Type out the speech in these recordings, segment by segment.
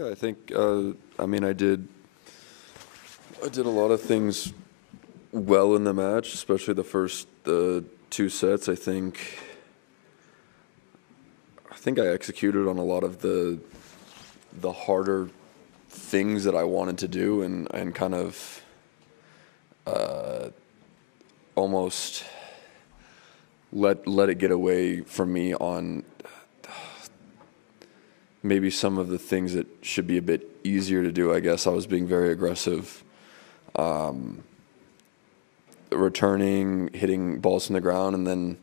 Yeah, I think, I mean, I did a lot of things well in the match, especially the first two sets. I think I executed on a lot of the harder things that I wanted to do, and kind of almost let it get away from me on maybe some of the things that should be a bit easier to do. I guess I was being very aggressive, returning, hitting balls from the ground, and then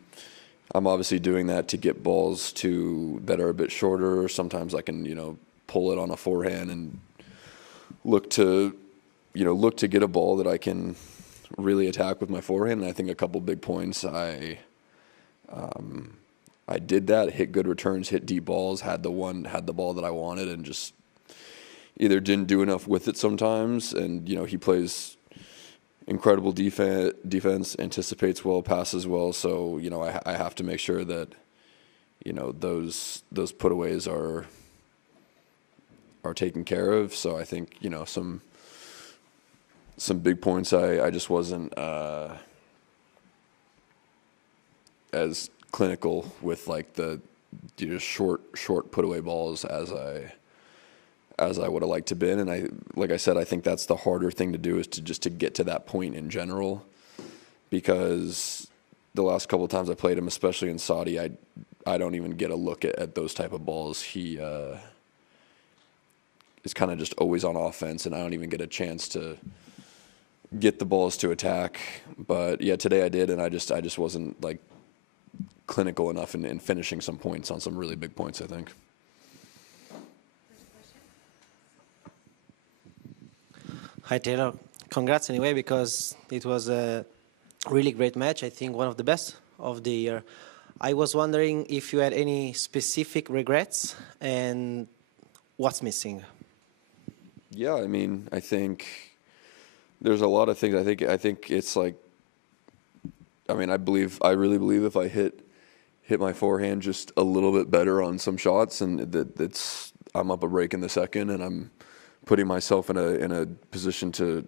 I'm obviously doing that to get balls that are a bit shorter. Sometimes I can, pull it on a forehand and look to get a ball that I can really attack with my forehand. And I think a couple big points, I did that, hit good returns, hit deep balls, had the ball that I wanted, and just either didn't do enough with it sometimes. And, he plays incredible defense, anticipates well, passes well. So, I have to make sure that, those putaways are taken care of. So I think, some big points I just wasn't as clinical with, like, the short put away balls as I would have liked to been. And like I said, I think that's the harder thing to do, is to get to that point in general, because the last couple of times I played him, especially in Saudi, I don't even get a look at those type of balls. He is kind of just always on offense, and I don't even get a chance to get the balls to attack. But yeah, today I did, and I just wasn't, like, clinical enough in finishing some points on some really big points, I think. Hi, Taylor. Congrats anyway, because it was a really great match. I think one of the best of the year. I was wondering if you had any specific regrets and what's missing. Yeah, I mean, I think there's a lot of things. I think it's like, I mean, I really believe if I hit my forehand just a little bit better on some shots, and I'm up a break in the second, and I'm putting myself in a position to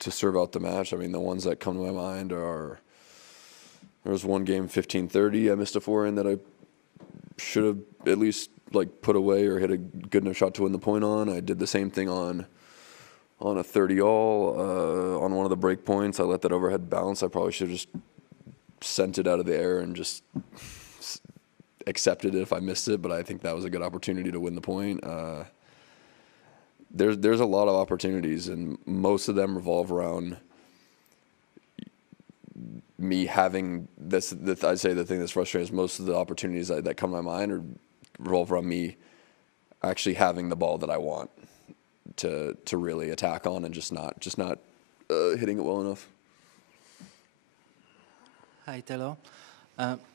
serve out the match. I mean, the ones that come to my mind are, there was one game, 15-30, I missed a forehand that I should have at least, like, put away or hit a good enough shot to win the point on. I did the same thing on a 30-all on one of the break points. I let that overhead bounce. I probably should have just sent it out of the air and just accepted it if I missed it, but I think that was a good opportunity to win the point. There's a lot of opportunities, and most of them revolve around me having this. I'd say the thing that's frustrating is most of the opportunities that come to my mind revolve around me actually having the ball that I want to really attack on, and just not hitting it well enough. Hi, Taylor.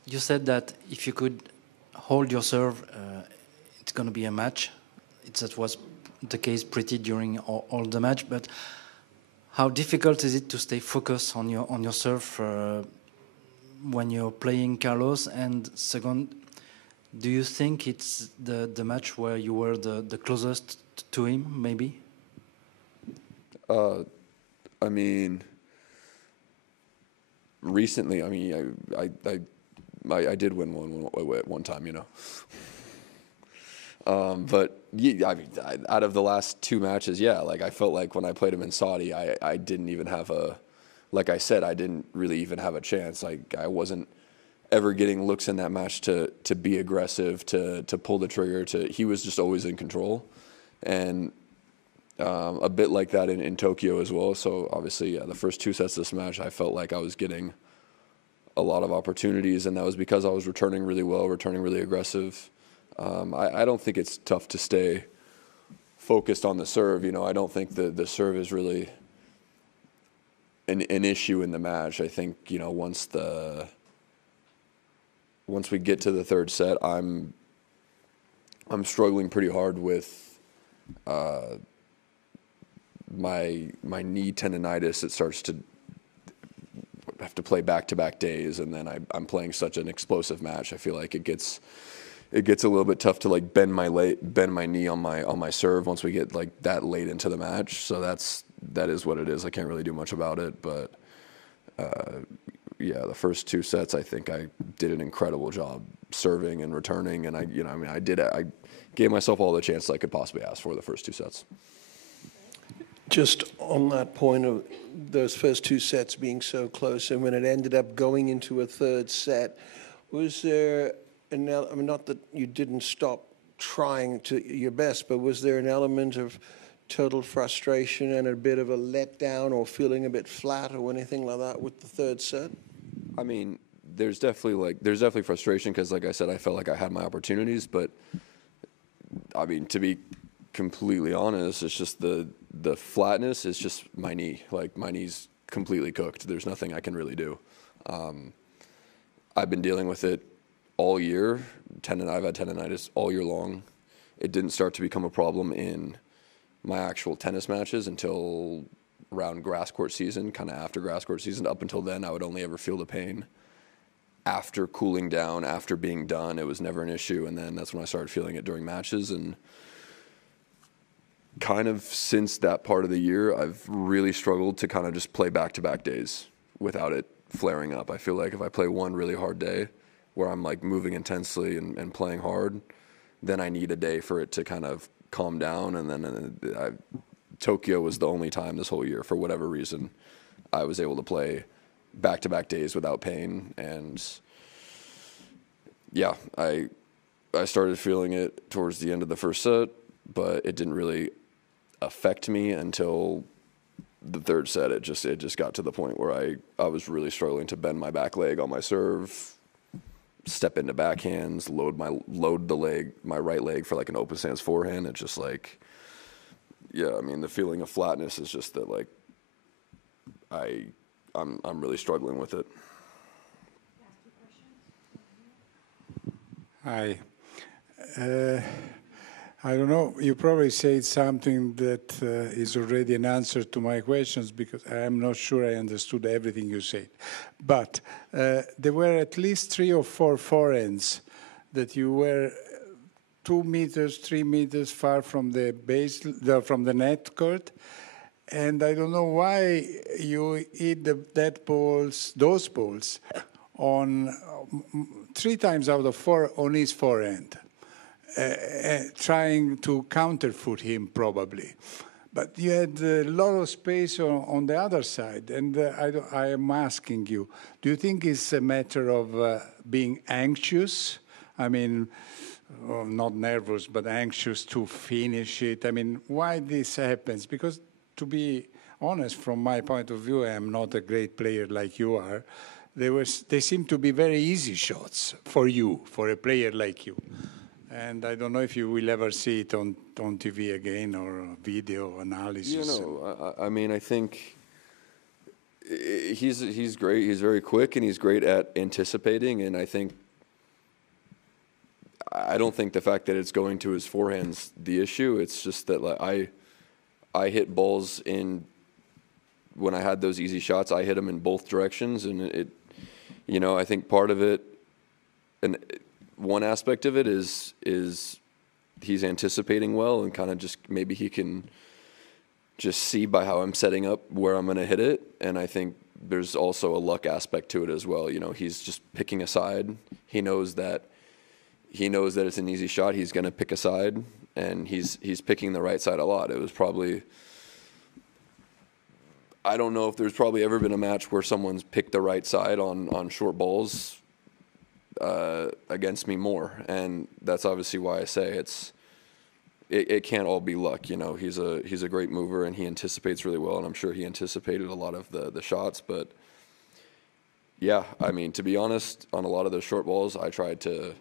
You said that if you could hold your serve, it's going to be a match. That was the case pretty during all the match. But how difficult is it to stay focused on your serve when you're playing Carlos? And second, do you think it's the match where you were the closest to him, maybe? I mean, recently, I mean, I did win one time, but yeah, I mean, out of the last two matches, yeah, like, I felt like when I played him in Saudi, I didn't even have like I said, I didn't really even have a chance. Like, I wasn't ever getting looks in that match to be aggressive, to pull the trigger. He was just always in control, and a bit like that in Tokyo as well. So obviously, yeah, the first two sets of this match, I felt like I was getting a lot of opportunities, and that was because I was returning really well, returning really aggressive. I don't think it's tough to stay focused on the serve. I don't think the serve is really an issue in the match. I think, once we get to the third set, I'm struggling pretty hard with my knee tendonitis. It starts to have to play back-to-back days, and then I'm playing such an explosive match. I feel like it gets it gets a little bit tough to like bend my knee on my serve once we get like that late into the match. So that is what it is. I can't really do much about it, but yeah, the first two sets I think I did an incredible job serving and returning, and I gave myself all the chances I could possibly ask for the first two sets. Just on that point of those first two sets being so close, and when it ended up going into a third set, was there not that you didn't stop trying to your best, but was there an element of total frustration and a bit of a letdown or feeling a bit flat or anything like that with the third set? I mean, there's definitely frustration because, like I said, I felt like I had my opportunities, but I mean, to be completely honest, it's just the flatness is just my knee. Like, my knee's completely cooked. There's nothing I can really do. I've been dealing with it all year. I've had tendonitis all year long. It didn't start to become a problem in my actual tennis matches until around grass court season, kind of after grass court season. Up until then, I would only ever feel the pain after cooling down, after being done. It was never an issue, and then that's when I started feeling it during matches. And kind of since that part of the year, I've really struggled to kind of just play back-to-back days without it flaring up. I feel like if I play one really hard day where I'm like moving intensely and playing hard, then I need a day for it to kind of calm down. And then Tokyo was the only time this whole year, for whatever reason, I was able to play back-to-back days without pain. And yeah, I started feeling it towards the end of the first set, but it didn't really affect me until the third set. It just got to the point where I was really struggling to bend my back leg on my serve, step into backhands, load my right leg for like an open stance forehand. It's just like, yeah, I mean, the feeling of flatness is just that, like, I'm really struggling with it. Hi. I don't know, you probably said something that is already an answer to my questions, because I'm not sure I understood everything you said. But there were at least 3 or 4 forehands that you were 2 meters, 3 meters far from the from the net court. And I don't know why you hit those balls on 3 times out of 4 on his forehand. Trying to counterfoot him, probably. But you had a lot of space on the other side. And I am asking you, do you think it's a matter of being anxious? I mean, not nervous, but anxious to finish it. I mean, why this happens? Because, to be honest, from my point of view, I am not a great player like you are. They seem to be very easy shots for you, for a player like you. And I don't know if you will ever see it on TV again, or video analysis. You know, I mean, I think he's great. He's very quick, and he's great at anticipating. And I don't think the fact that it's going to his forehand's the issue. It's just that, like, I hit balls when I had those easy shots, I hit them in both directions, and I think part of it, and one aspect of it is he's anticipating well, and kind of just maybe he can just see by how I'm setting up where I'm going to hit it. And I think there's also a luck aspect to it as well. You know, he's just picking a side. He knows that it's an easy shot. He's going to pick a side, and he's picking the right side a lot. It was probably, I don't know if there's probably ever been a match where someone's picked the right side on short balls against me more, and that's obviously why I say it can't all be luck. You know, he's a great mover, and he anticipates really well, and I'm sure he anticipated a lot of the shots. But yeah, I mean, to be honest, on a lot of those short balls, I tried to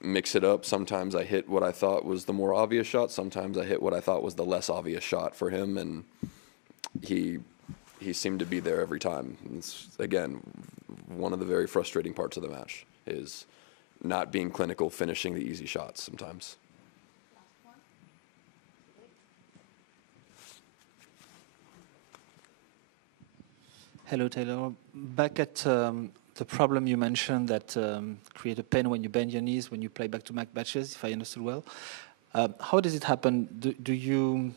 mix it up. Sometimes I hit what I thought was the more obvious shot. Sometimes I hit what I thought was the less obvious shot for him, and he seemed to be there every time. It's, again, one of the very frustrating parts of the match is not being clinical, finishing the easy shots sometimes. Hello, Taylor. Back at the problem you mentioned that create a pain when you bend your knees when you play back-to-back matches, if I understood well. How does it happen? Do you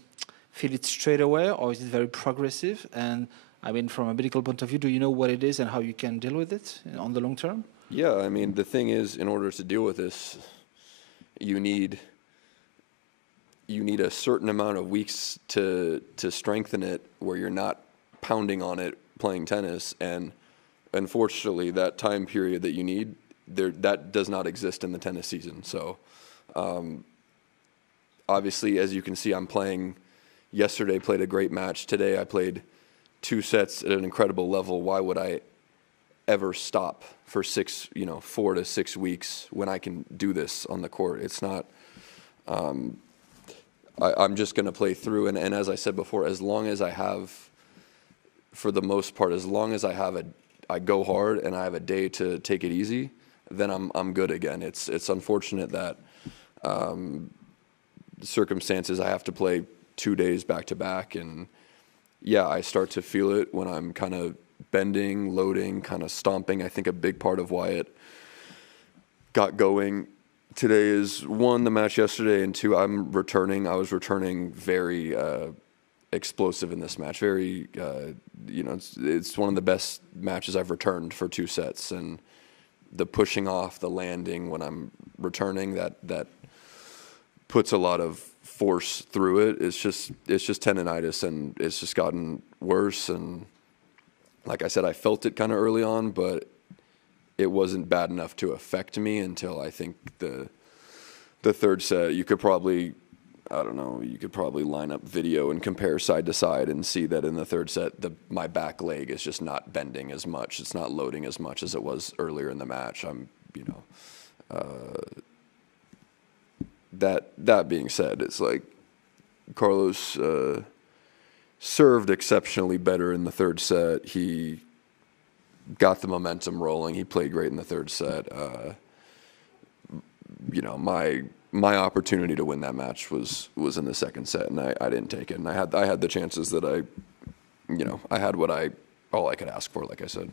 feel it straight away, or is it very progressive? And I mean, from a medical point of view, do you know what it is and how you can deal with it on the long term? Yeah, I mean, the thing is, in order to deal with this, you need a certain amount of weeks to strengthen it where you're not pounding on it playing tennis. And unfortunately, that time period that you need, that does not exist in the tennis season. So obviously, as you can see, I'm playing. Yesterday played a great match. Today I played 2 sets at an incredible level. Why would I ever stop for 4 to 6 weeks when I can do this on the court? It's not. I'm just going to play through, and as I said before, as long as I have, for the most part, as long as I go hard and I have a day to take it easy, then I'm good again. It's unfortunate that circumstances I have to play 2 days back to back, and yeah, I start to feel it when I'm kind of bending, loading, kind of stomping. I think a big part of why it got going today is, 1, the match yesterday, and 2, I was returning very explosive in this match. Very, it's one of the best matches I've returned for 2 sets, and the pushing off, the landing when I'm returning, that puts a lot of force through it. It's just tendonitis, and it's just gotten worse. And like I said, I felt it kind of early on, but it wasn't bad enough to affect me until I think the third set. You could probably line up video and compare side to side and see that in the third set, my back leg is just not bending as much. It's not loading as much as it was earlier in the match. That being said, it's like Carlos served exceptionally better in the third set. He got the momentum rolling. He played great in the third set. My opportunity to win that match was in the second set, and I didn't take it. And I had the chances that I had all I could ask for, like I said.